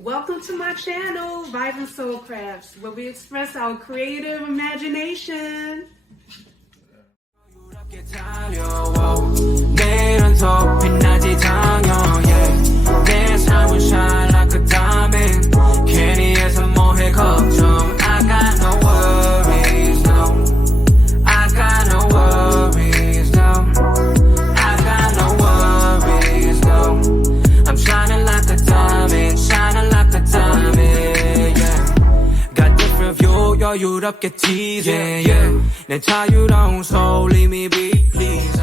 Welcome to my channel, Vibrant Soul Crafts, where we express our creative imagination. 여유롭게 tease, yeah. 내 자유로운 soul, leave me be, please.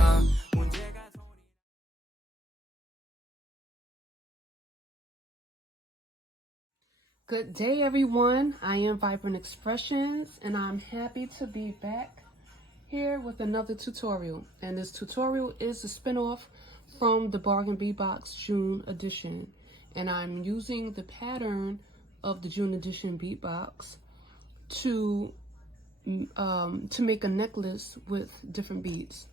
Good day, everyone. I am Vibrant Expressions, and I'm happy to be back here with another tutorial. And this tutorial is a spinoff from the Bargain Bead Box June edition. And I'm using the pattern of the June edition bead box to make a necklace with different beads.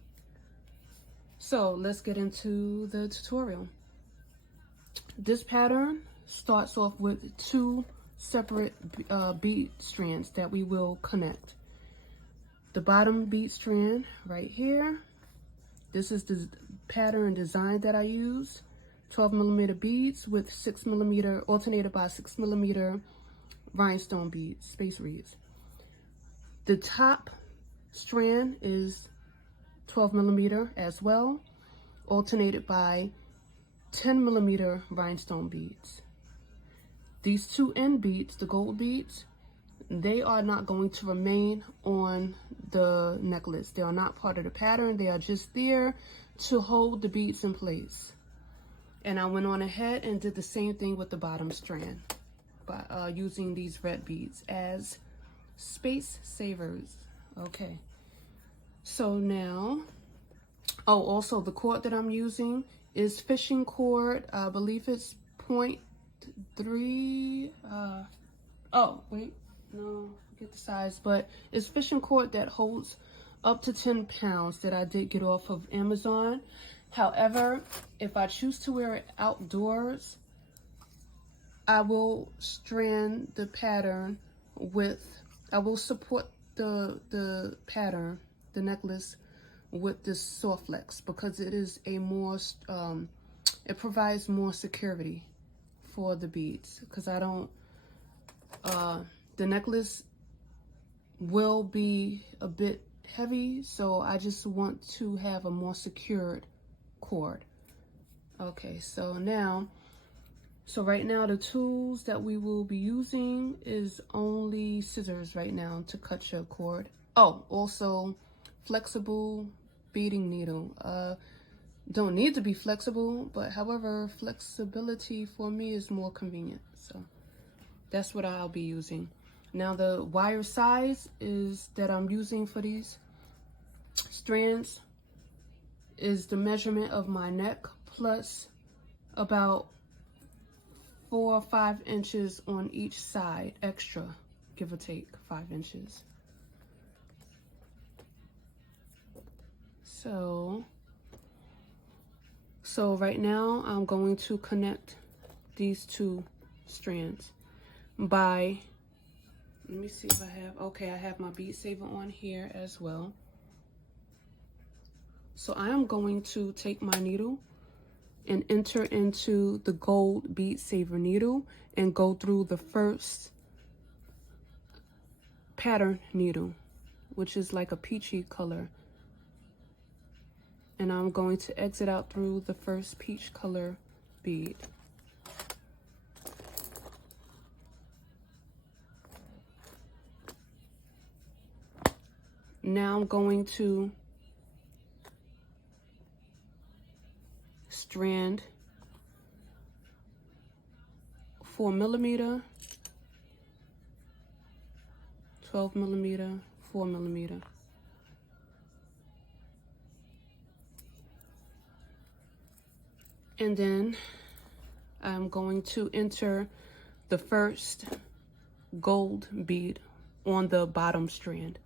So let's get into the tutorial. This pattern starts off with two separate bead strands that we will connect. The bottom bead strand right here. This is the pattern design that I use. 12mm beads with 6mm alternated by 6mm rhinestone beads, space beads. The top strand is 12mm as well, alternated by 10mm rhinestone beads. These two end beads, the gold beads, they are not going to remain on the necklace. They are not part of the pattern. They are just there to hold the beads in place. And I went on ahead and did the same thing with the bottom strand by using these red beads as space savers. Okay, so now, also the cord that I'm using is fishing cord. I believe it's 0.3 forget the size, but it's fishing cord that holds up to 10 pounds that I did get off of Amazon. However, if I choose to wear it outdoors, I will strand the pattern I will support the pattern, the necklace, with this soft flex because it is a more, it provides more security for the beads because I don't, the necklace will be a bit heavy, so I just want to have a more secured cord. Okay, so right now the tools that we will be using is only scissors right now to cut your cord. Also flexible beading needle. Don't need to be flexible, but however, flexibility for me is more convenient. So that's what I'll be using. Now the wire size is that I'm using for these strands is the measurement of my neck plus about 4 or 5 inches on each side extra, give or take 5 inches. So right now I'm going to connect these two strands by, let me see if I have, okay, I have my bead saver on here as well. So I am going to take my needle and enter into the gold bead saver needle and go through the first pattern needle, which is like a peachy color. And I'm going to exit out through the first peach color bead. Now I'm going to strand 4mm, 12mm, 4mm. And then I'm going to enter the first gold bead on the bottom strand.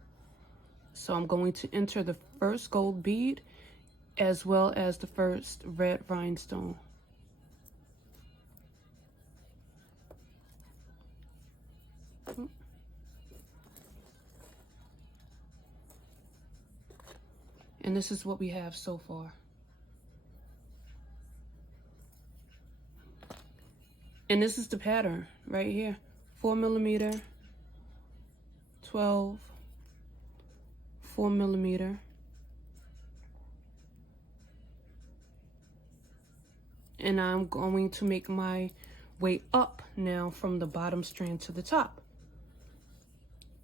So I'm going to enter the first gold bead as well as the first red rhinestone. And this is what we have so far. And this is the pattern right here. 4mm, 12, 4mm. And I'm going to make my way up now from the bottom strand to the top.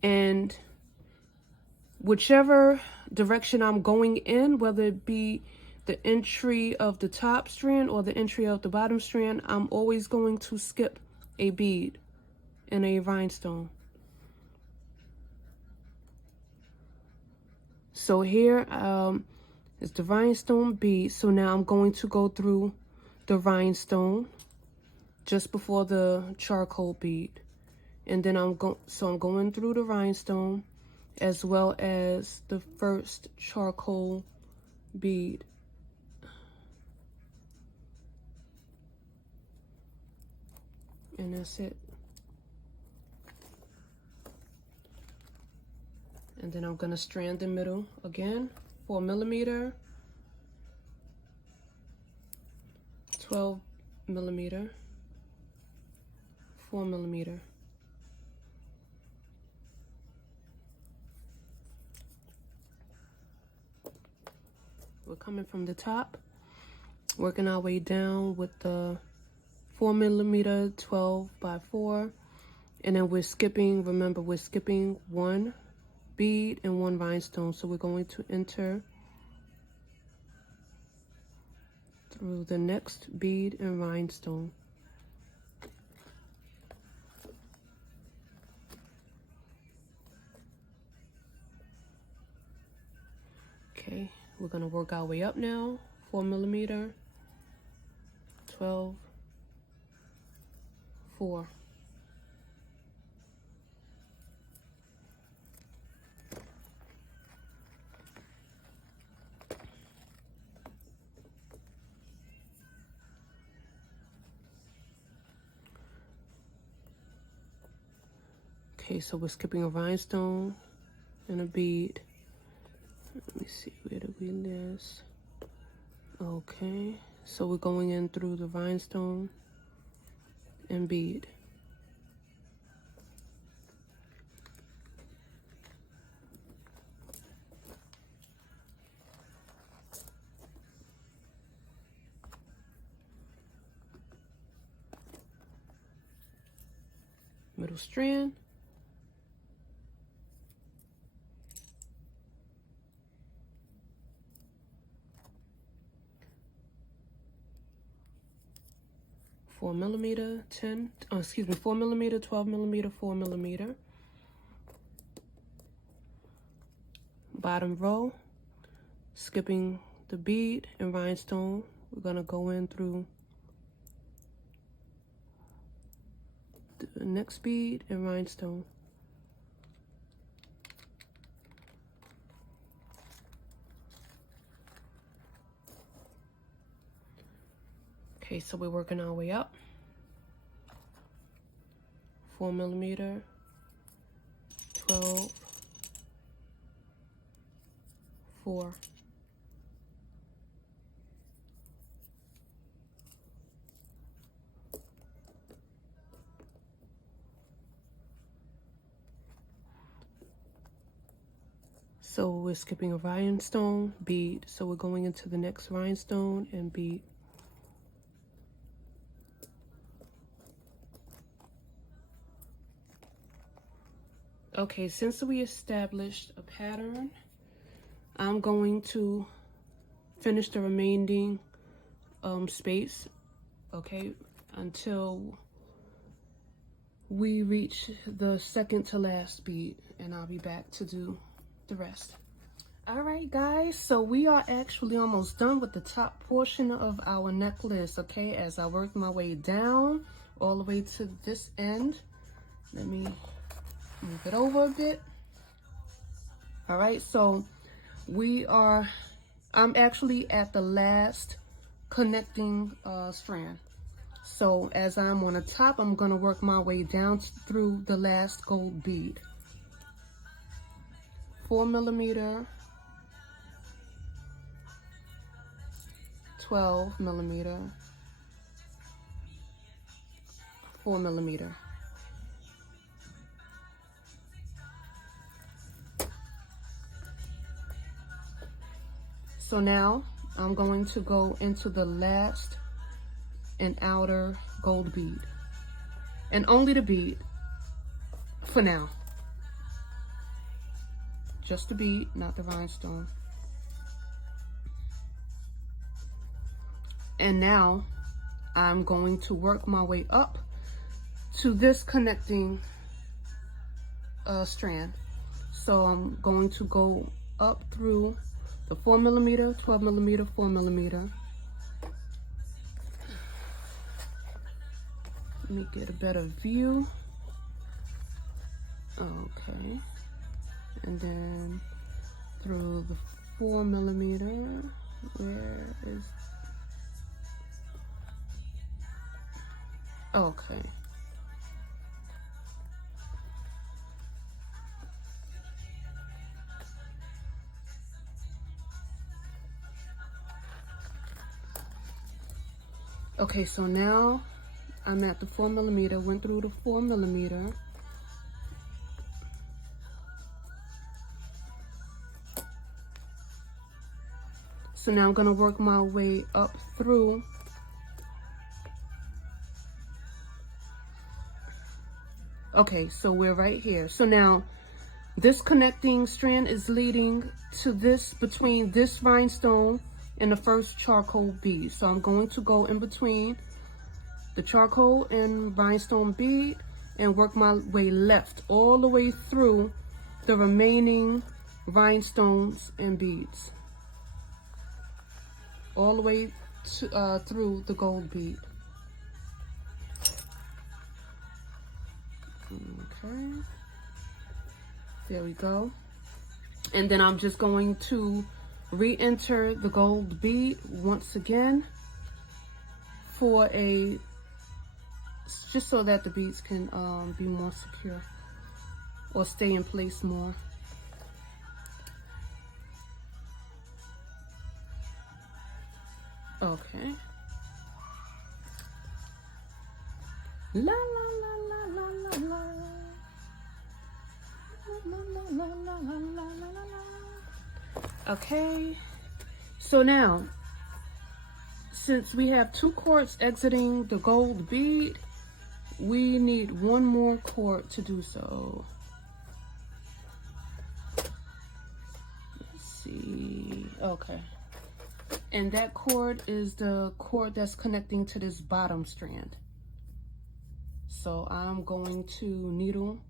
And whichever direction I'm going in, whether it be the entry of the top strand or the entry of the bottom strand, I'm always going to skip a bead and a rhinestone. So here is the rhinestone bead. So now I'm going to go through the rhinestone just before the charcoal bead. And then I'm going through the rhinestone as well as the first charcoal bead. And that's it. And then I'm gonna strand the middle again, 4mm, 12mm, 4mm. We're coming from the top, working our way down with the 4mm 12x4, and then we're skipping, remember we're skipping one bead and one rhinestone. So we're going to enter through the next bead and rhinestone. Okay, we're gonna work our way up now. 4mm, 12, 4. Okay, so we're skipping a rhinestone and a bead. Let me see, where did we last? Okay, so we're going in through the rhinestone and bead. Middle strand. Four millimeter, 10, 4mm, 12mm, 4mm. Bottom row, skipping the bead and rhinestone. We're gonna go in through the next bead and rhinestone. Okay, so we're working our way up. 4mm, 12, 4. So we're skipping a rhinestone, bead. So we're going into the next rhinestone and bead. Okay, since we established a pattern, I'm going to finish the remaining space, okay, until we reach the second to last bead, and I'll be back to do the rest. All right, guys, so we are actually almost done with the top portion of our necklace, okay, as I work my way down all the way to this end. Let me move it over a bit. All right, so I'm actually at the last connecting strand. So as I'm on the top, I'm gonna work my way down through the last gold bead. 4mm, 12 millimeter, 4 millimeter. So now I'm going to go into the last and outer gold bead, and only the bead for now. Just the bead, not the rhinestone. And now I'm going to work my way up to this connecting strand. So I'm going to go up through the 4 millimeter, 12 millimeter, 4 millimeter. Let me get a better view. Okay. And then through the 4 millimeter, where is, okay. Okay, so now I'm at the 4 millimeter, went through the 4 millimeter. So now I'm gonna work my way up through. Okay, so we're right here. So now this connecting strand is leading to this, between this rhinestone and the first charcoal bead. So I'm going to go in between the charcoal and rhinestone bead and work my way left all the way through the remaining rhinestones and beads, all the way to, through the gold bead. Okay, there we go. And then I'm just going to re-enter the gold bead once again for a, just so that the beads can be more secure or stay in place more. Okay. La la la la la la la. La la la la la la la la. Okay. So now, since we have 2 cords exiting the gold bead, we need 1 more cord to do so. Let's see. Okay. And that cord is the cord that's connecting to this bottom strand. So I'm going to needle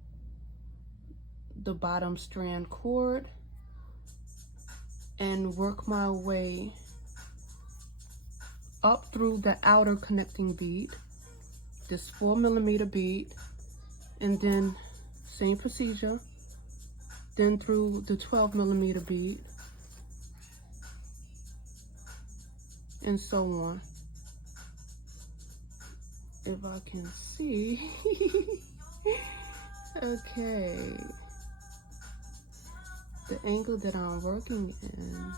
the bottom strand cord and work my way up through the outer connecting bead, this 4 millimeter bead, and then same procedure, then through the 12 millimeter bead, and so on. If I can see. Okay. The angle that I'm working in.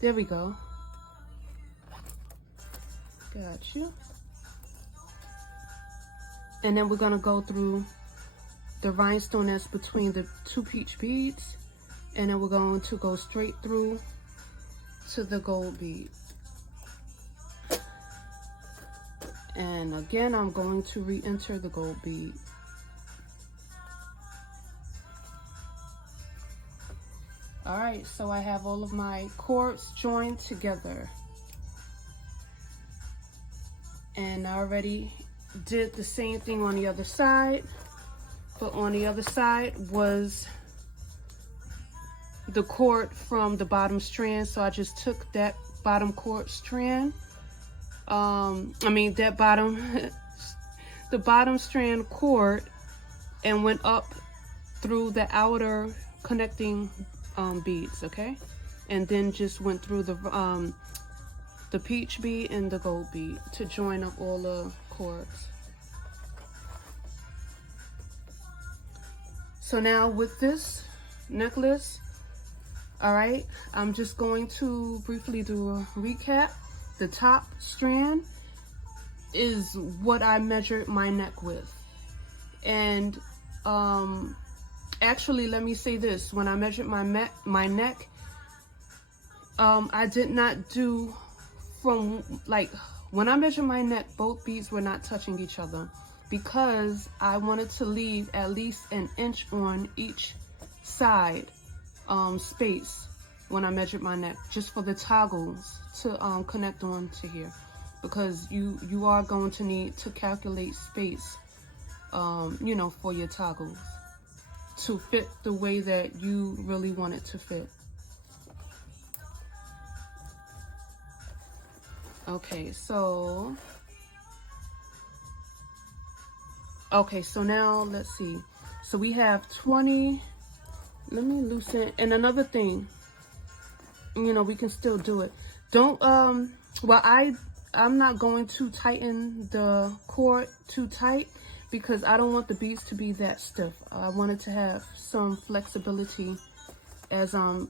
There we go. Got you. And then we're gonna go through the rhinestone that's between the 2 peach beads, and then we're going to go straight through to the gold bead. And again, I'm going to re-enter the gold bead. All right, so I have all of my cords joined together. And I already did the same thing on the other side, but on the other side was the cord from the bottom strand. So I just took that bottom cord strand, the bottom strand cord, and went up through the outer connecting beads, okay? And then just went through the peach bead and the gold bead to join up all the cords. So now with this necklace, all right, I'm just going to briefly do a recap the top strand is what I measured my neck with. And actually, let me say this, when I measured my neck, I did not do from, like, when I measured my neck, both beads were not touching each other, because I wanted to leave at least an inch on each side space when I measured my neck, just for the toggles to connect on to here, because you are going to need to calculate space, you know, for your toggles to fit the way that you really want it to fit. Okay, so now let's see. So we have 20. Let me loosen. And another thing, you know, we can still do it. Don't well, I'm not going to tighten the cord too tight, because I don't want the beads to be that stiff. I want it to have some flexibility as I'm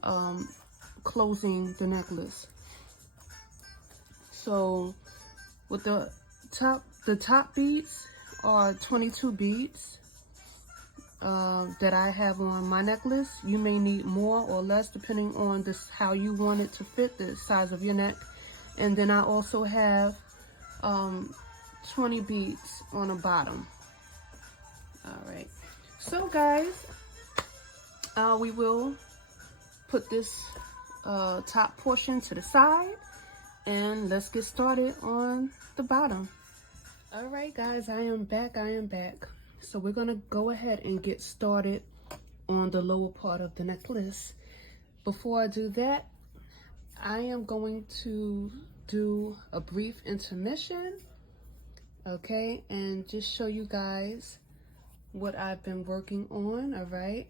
closing the necklace. So with the top beads are 22 beads that I have on my necklace. You may need more or less depending on this, how you want it to fit, the size of your neck. And then I also have 20 beads on the bottom. All right, so guys, we will put this top portion to the side, and let's get started on the bottom. All right, guys, I am back. So we're gonna go ahead and get started on the lower part of the necklace. Before I do that, I am going to do a brief intermission, okay, and just show you guys what I've been working on. All right,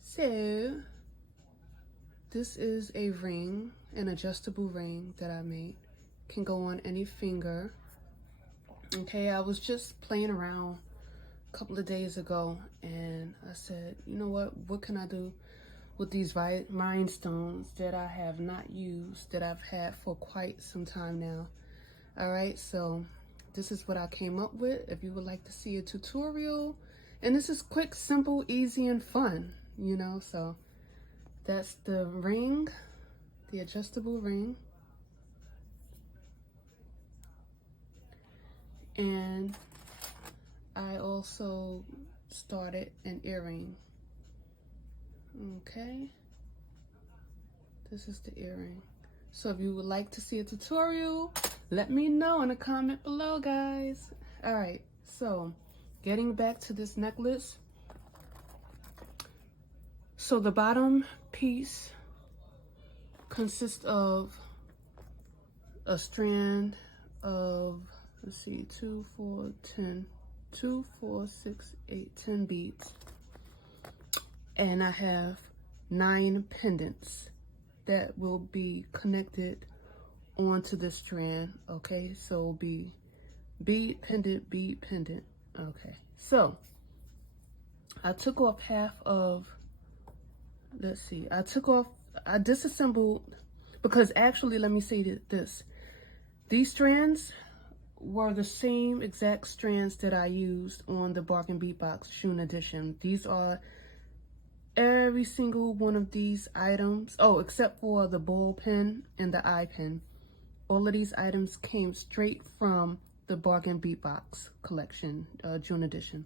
so this is a ring, an adjustable ring that I made. Can go on any finger. Okay, I was just playing around a couple of days ago, and I said, you know what can I do with these rhinestones that I have not used, that I've had for quite some time now. All right, so this is what I came up with. If you would like to see a tutorial, and this is quick, simple, easy, and fun, you know. So that's the ring, the adjustable ring. And I also started an earring. Okay, this is the earring. So if you would like to see a tutorial, let me know in a comment below, guys. All right, so getting back to this necklace. So the bottom piece consists of a strand of, let's see, 2, 4, 10, 2, 4, 6, 8, 10 beads. And I have 9 pendants that will be connected onto this strand. Okay, so it'll be bead, pendant, bead, pendant. Okay, so I took off half of, let's see, I disassembled, because actually, let me say this. These strands were the same exact strands that I used on the Bargain Beatbox June edition. These are every single one of these items, oh, except for the ball pin and the eye pin. All of these items came straight from the Bargain Beatbox collection, June edition.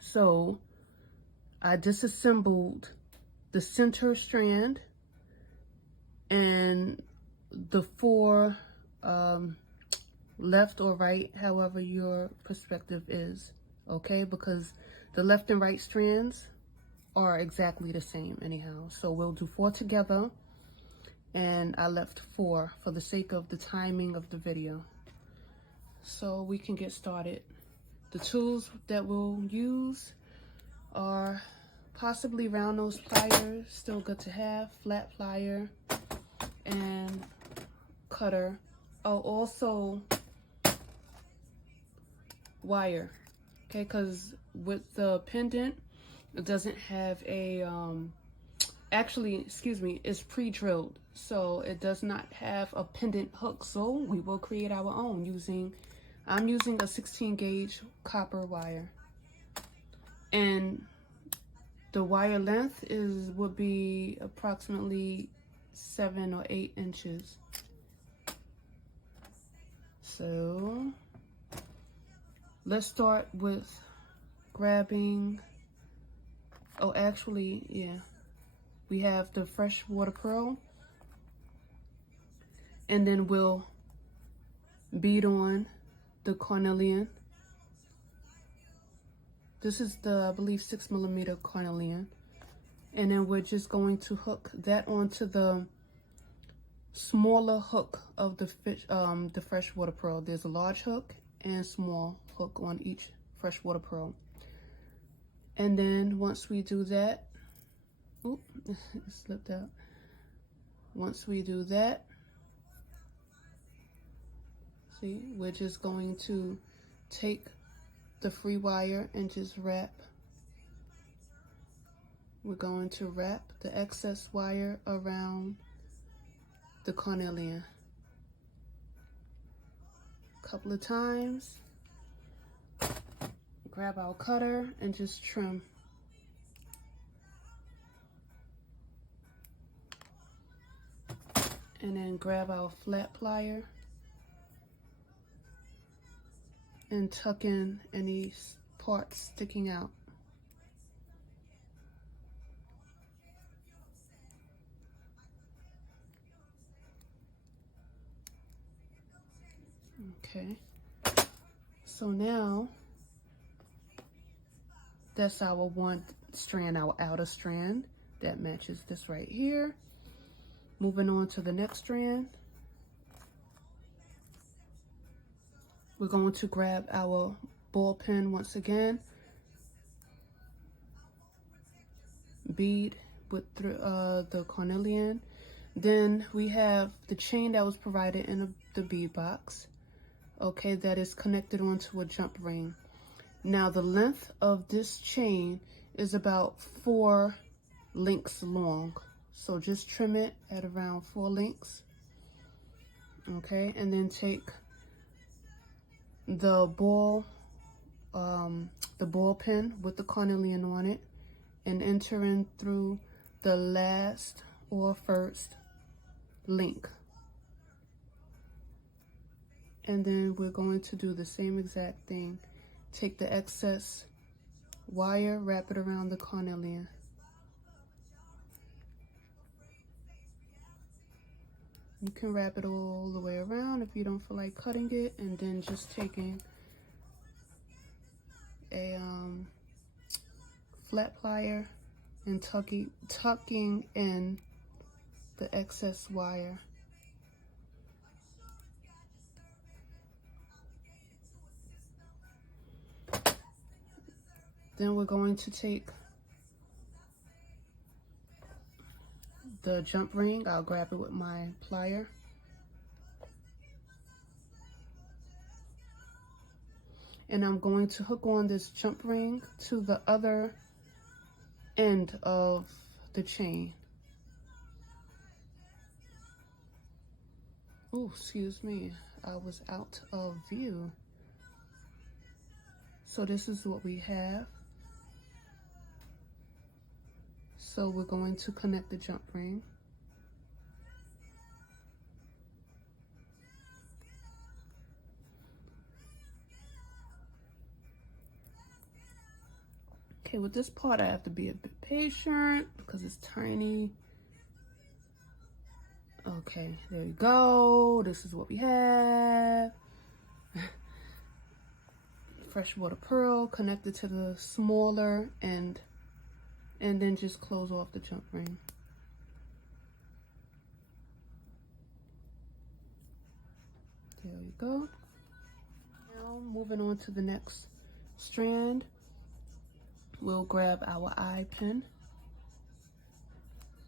So I disassembled the center strand and the 4 left or right, however your perspective is, okay, because the left and right strands are exactly the same anyhow. So we'll do 4 together, and I left 4 for the sake of the timing of the video, so we can get started. The tools that we'll use are possibly round nose pliers, still good to have, flat plier, and cutter. Oh, also wire, okay, because with the pendant, it doesn't have a actually, excuse me, is pre-drilled, so it does not have a pendant hook. So we will create our own using, I'm using a 16 gauge copper wire, and the wire length would be approximately 7 or 8 inches. So let's start with grabbing, oh actually, yeah, we have the freshwater pearl, and then we'll bead on the cornelian. This is the, I believe, 6mm cornelian, and then we're just going to hook that onto the smaller hook of the freshwater pearl. There's a large hook and small hook on each freshwater pearl. And then once we do that, oop, it slipped out. Once we do that, see, we're just going to take the free wire and just wrap. We're going to wrap the excess wire around the cornelian a couple of times. Grab our cutter and just trim. And then grab our flat plier and tuck in any parts sticking out. Okay, so now that's our one strand, our outer strand that matches this right here. Moving on to the next strand, we're going to grab our ball pin once again, bead with the cornelian. Then we have the chain that was provided in the bead box, okay, that is connected onto a jump ring. Now the length of this chain is about 4 links long, so just trim it at around 4 links, okay, and then take the ball pin with the cornelian on it and enter in through the last or first link. And then we're going to do the same exact thing. Take the excess wire, wrap it around the cornelian. You can wrap it all the way around if you don't feel like cutting it, and then just taking a flat plier and tucking in the excess wire. Then we're going to take the jump ring. I'll grab it with my plier. And I'm going to hook on this jump ring to the other end of the chain. Oh, excuse me, I was out of view. So this is what we have. So we're going to connect the jump ring. Okay, with this part I have to be a bit patient because it's tiny. Okay, there we go. This is what we have. Freshwater pearl connected to the smaller end, and then just close off the jump ring. There we go. Now moving on to the next strand, we'll grab our eye pin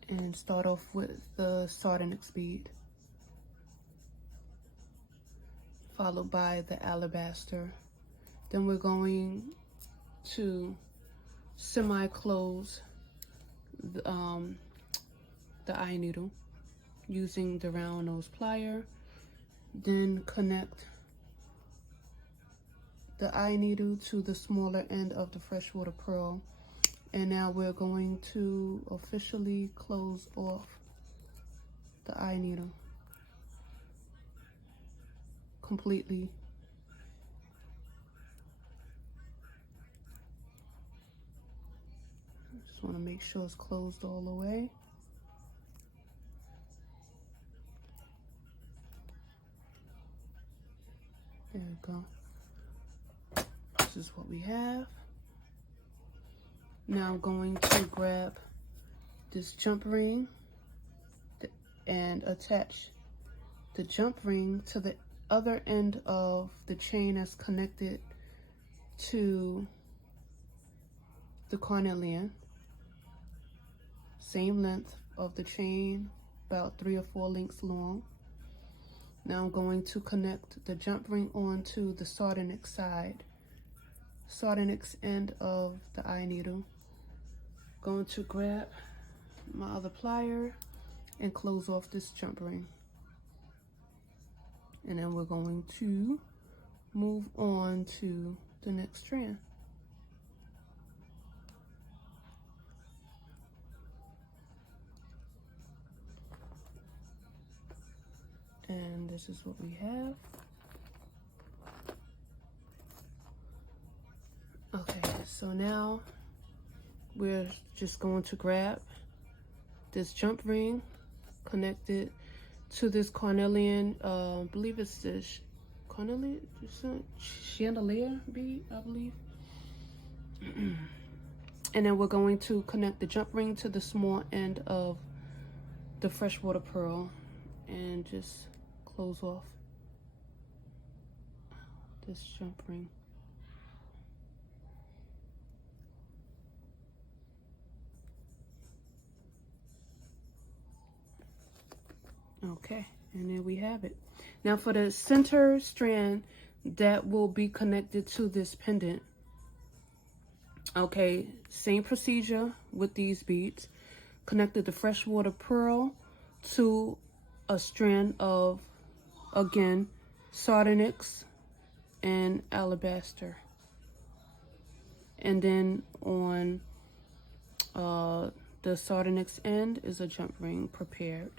and start off with the sardonyx bead, followed by the alabaster. Then we're going to semi-close the eye needle using the round nose plier. Then connect the eye needle to the smaller end of the freshwater pearl. And now we're going to officially close off the eye needle completely. Just want to make sure it's closed all the way. There we go. This is what we have. Now I'm going to grab this jump ring and attach the jump ring to the other end of the chain that's connected to the carnelian. Same length of the chain, about 3 or 4 links long. Now I'm going to connect the jump ring onto the sardonyx end of the eye needle. Going to grab my other plier and close off this jump ring. And then we're going to move on to the next strand. And this is what we have. Okay, so now we're just going to grab this jump ring connected to this carnelian, I believe it's this carnelian chandelier bead, I believe. And then we're going to connect the jump ring to the small end of the freshwater pearl and just close off this jump ring. Okay, and there we have it. Now for the center strand that will be connected to this pendant. Okay, same procedure with these beads. Connected the freshwater pearl to a strand of, again, sardonyx and alabaster. And then on the sardonyx end is a jump ring prepared.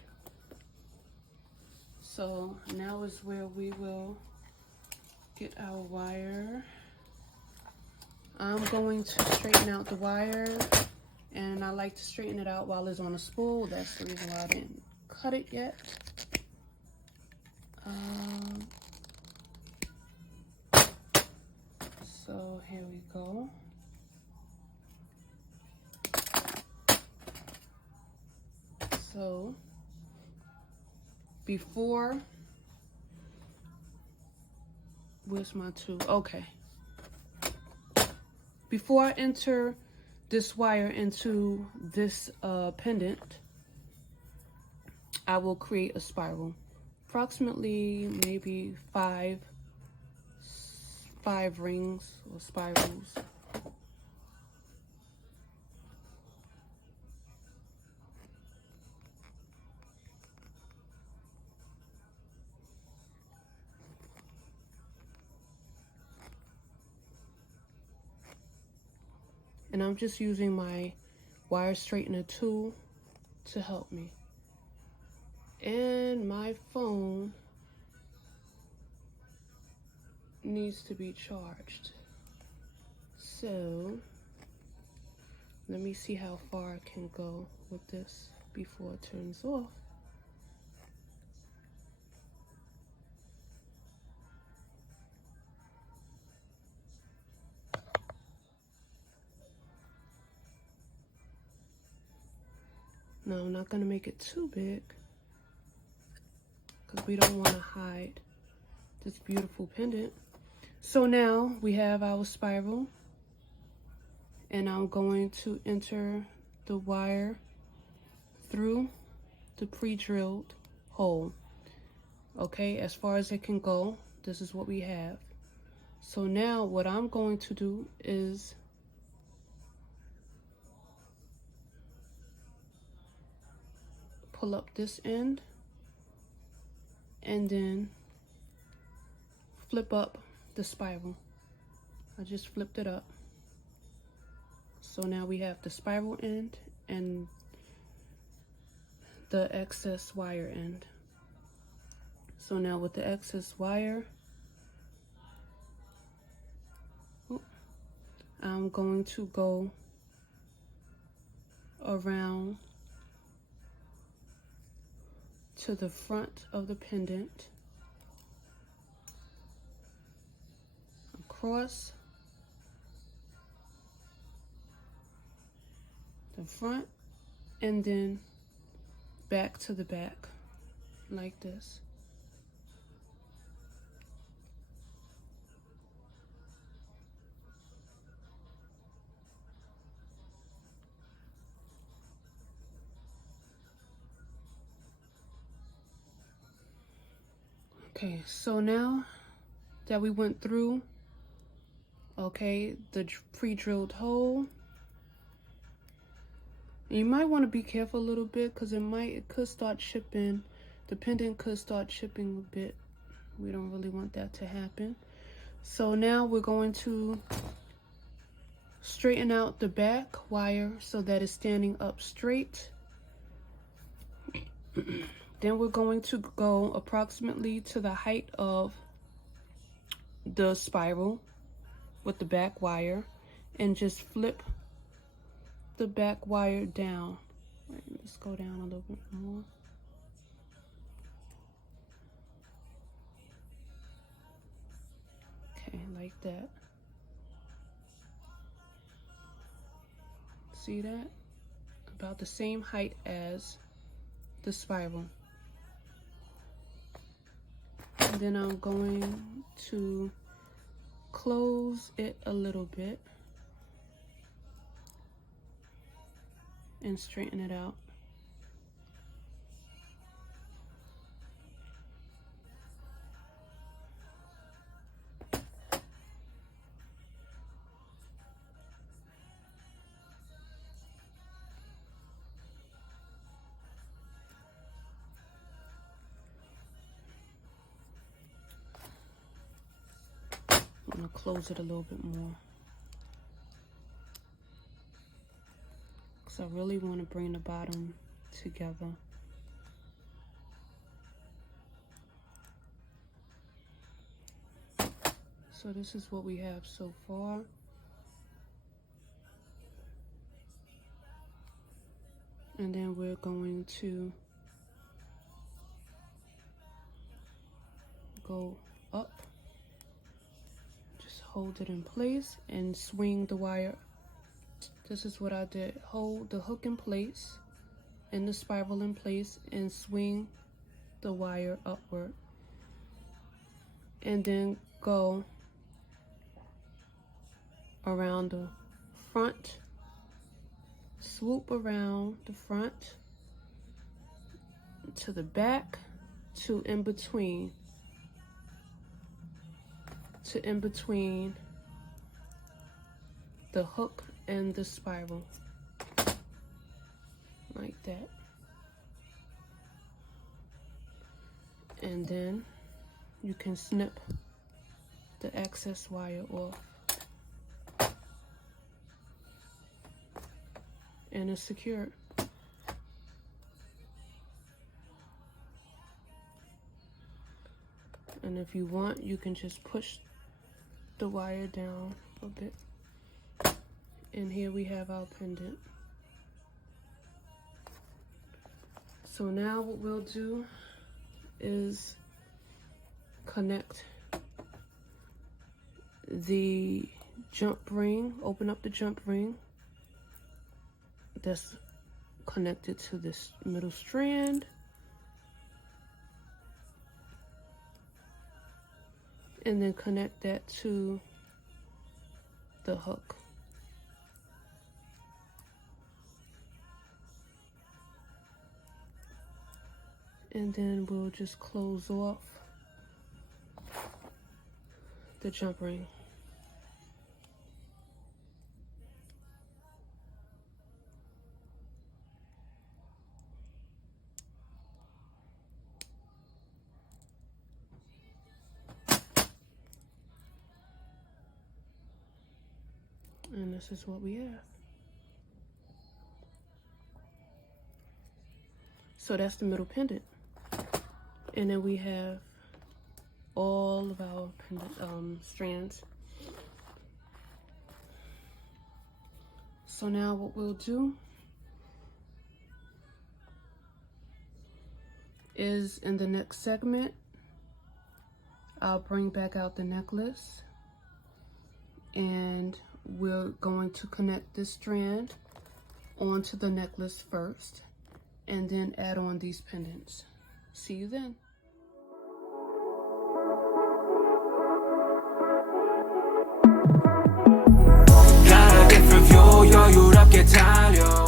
So now is where we will get our wire. I'm going to straighten out the wire, and I like to straighten it out while it's on a spool. That's the reason why I didn't cut it yet. So here we go. So before, where's my tool? Okay. Before I enter this wire into this pendant, I will create a spiral, approximately maybe five rings or spirals. And I'm just using my wire straightener tool to help me. And my phone needs to be charged. So let me see how far I can go with this before it turns off. Now I'm not going to make it too big because we don't want to hide this beautiful pendant. So now we have our spiral, and I'm going to enter the wire through the pre-drilled hole. Okay, as far as it can go, this is what we have. So now what I'm going to do is pull up this end and then flip up the spiral. I just flipped it up. So now we have the spiral end and the excess wire end. So now with the excess wire, I'm going to go around to the front of the pendant, across the front, and then back to the back like this. Okay, so now that we went through, okay, the pre-drilled hole, you might want to be careful a little bit because it could start chipping. The pendant could start chipping a bit. We don't really want that to happen. So now we're going to straighten out the back wire so that it's standing up straight. Then we're going to go approximately to the height of the spiral with the back wire and just flip the back wire down. Wait, let's go down a little bit more. Okay, like that. See that? About the same height as the spiral. And then I'm going to close it a little bit and straighten it out. I'm gonna close it a little bit more because I really want to bring the bottom together. So this is what we have so far. And then we're going to go up. Just hold it in place and swing the wire. This is what I did. Hold the hook in place and the spiral in place and swing the wire upward. And then go around the front, swoop around the front to the back to in between the hook and the spiral, like that. And then you can snip the excess wire off. And it's secured. And if you want, you can just push the wire down a bit. And here we have our pendant. So now what we'll do is connect the jump ring, open up the jump ring that's connected to this middle strand, and then connect that to the hook. And then we'll just close off the jump ring. And this is what we have. So that's the middle pendant. And then we have all of our pendant, strands. So now what we'll do is in the next segment, I'll bring back out the necklace and we're going to connect this strand onto the necklace first and then add on these pendants. See you then. Got a different view, 여유롭게 달려